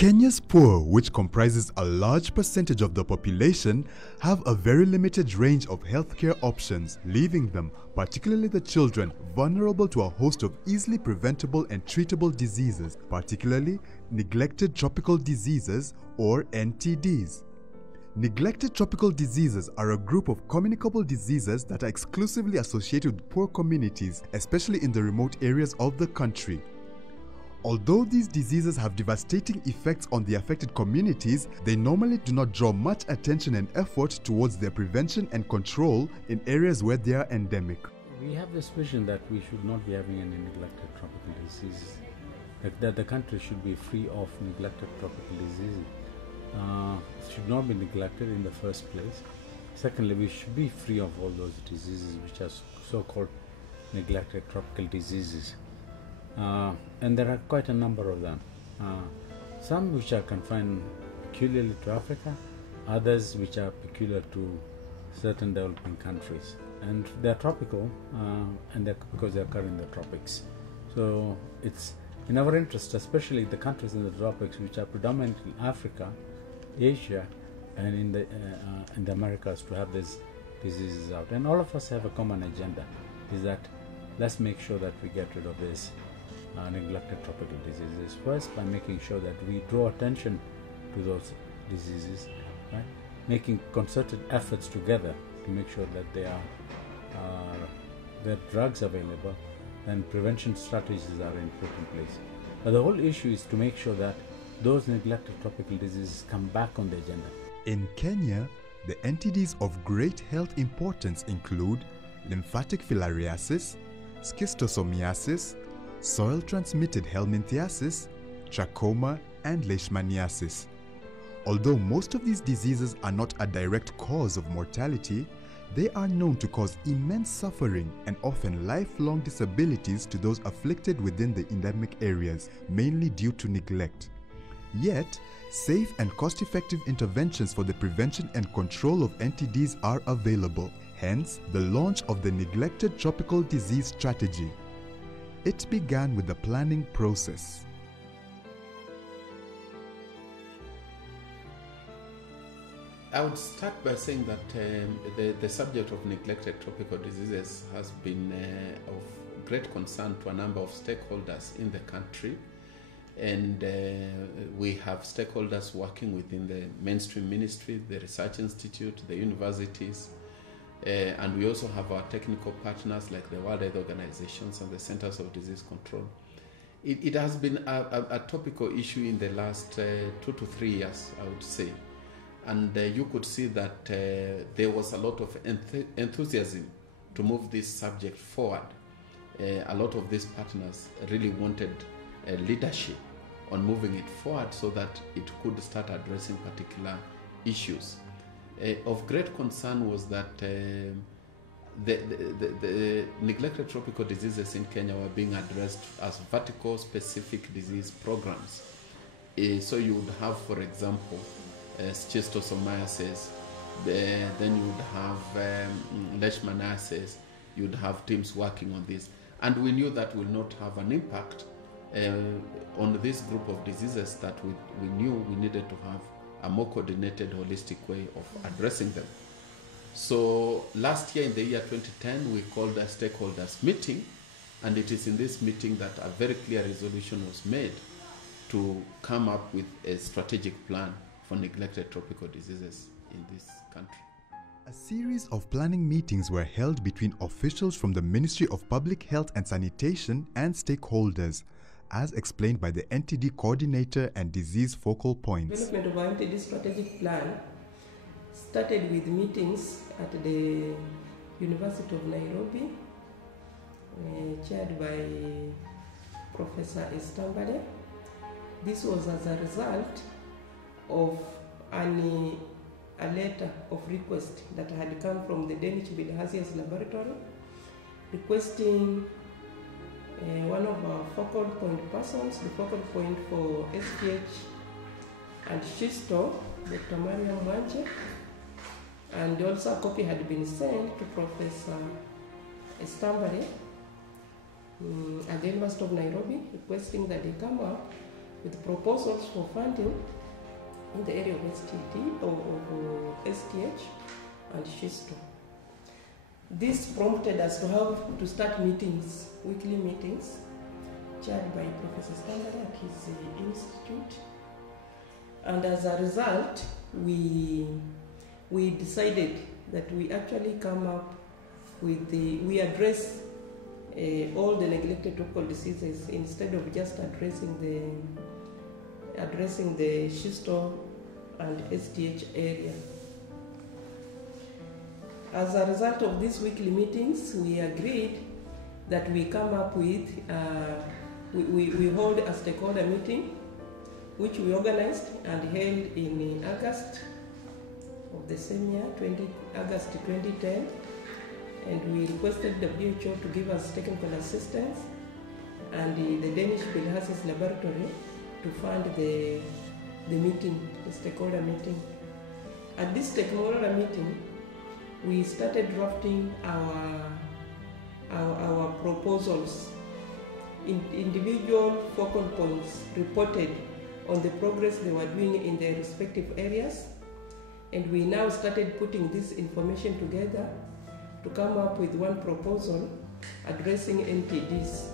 Kenya's poor, which comprises a large percentage of the population, have a very limited range of healthcare options, leaving them, particularly the children, vulnerable to a host of easily preventable and treatable diseases, particularly neglected tropical diseases or NTDs. Neglected tropical diseases are a group of communicable diseases that are exclusively associated with poor communities, especially in the remote areas of the country. Although these diseases have devastating effects on the affected communities, they normally do not draw much attention and effort towards their prevention and control in areas where they are endemic. We have this vision that we should not be having any neglected tropical diseases, that the country should be free of neglected tropical diseases. It should not be neglected in the first place. Secondly, we should be free of all those diseases which are so-called neglected tropical diseases. And there are quite a number of them. Some which are confined peculiarly to Africa, others which are peculiar to certain developing countries. And they're tropical because they occur in the tropics. So it's in our interest, especially the countries in the tropics, which are predominantly Africa, Asia, and in the Americas, to have these diseases out. And all of us have a common agenda, is that let's make sure that we get rid of these neglected tropical diseases first, by making sure that we draw attention to those diseases, right? Making concerted efforts together to make sure that there are drugs available, and prevention strategies are put in place. But the whole issue is to make sure that those neglected tropical diseases come back on the agenda. In Kenya, the NTDs of great health importance include lymphatic filariasis, schistosomiasis, soil-transmitted helminthiasis, trachoma, and leishmaniasis. Although most of these diseases are not a direct cause of mortality, they are known to cause immense suffering and often lifelong disabilities to those afflicted within the endemic areas, mainly due to neglect. Yet, safe and cost-effective interventions for the prevention and control of NTDs are available, hence the launch of the Neglected Tropical Disease Strategy. It began with the planning process. I would start by saying that the subject of neglected tropical diseases has been of great concern to a number of stakeholders in the country. And we have stakeholders working within the mainstream ministry, the research institute, the universities, and we also have our technical partners like the World Health Organizations and the Centers of Disease Control. It has been a topical issue in the last 2 to 3 years, I would say. And you could see that there was a lot of enthusiasm to move this subject forward. A lot of these partners really wanted leadership on moving it forward so that it could start addressing particular issues. Of great concern was that the neglected tropical diseases in Kenya were being addressed as vertical specific disease programs. So you would have, for example, schistosomiasis, then you would have leishmaniasis, you would have teams working on this. And we knew that will not have an impact on this group of diseases, that we knew we needed to have a more coordinated, holistic way of addressing them. So last year, in the year 2010, we called a stakeholders meeting, and it is in this meeting that a very clear resolution was made to come up with a strategic plan for neglected tropical diseases in this country. A series of planning meetings were held between officials from the Ministry of Public Health and Sanitation and stakeholders, as explained by the NTD coordinator and disease focal points. Development of our NTD strategic plan started with meetings at the University of Nairobi, chaired by Professor Estambade. This was as a result of a letter of request that had come from the Danish Bilhazius Laboratory, requesting one of our focal point persons, the focal point for SPH and Schisto, Dr. Mariam Mwanje, and also a copy had been sent to Professor Estambade at the University of Nairobi, requesting that they come up with proposals for funding in the area of STD or STH and Schisto. This prompted us to have to start meetings, weekly meetings, chaired by Professor Standard at his institute. And as a result, we decided that we actually come up with we address all the neglected tropical diseases instead of just addressing the Schisto and STH area. As a result of these weekly meetings, we agreed that we come up with, we hold a stakeholder meeting, which we organized and held in August of the same year, August 2010, and we requested WHO to give us technical assistance and the Danish Bilharzius Laboratory to fund the meeting, the stakeholder meeting. At this stakeholder meeting, we started drafting our proposals. Individual focal points reported on the progress they were doing in their respective areas, and we now started putting this information together to come up with one proposal addressing NTDs.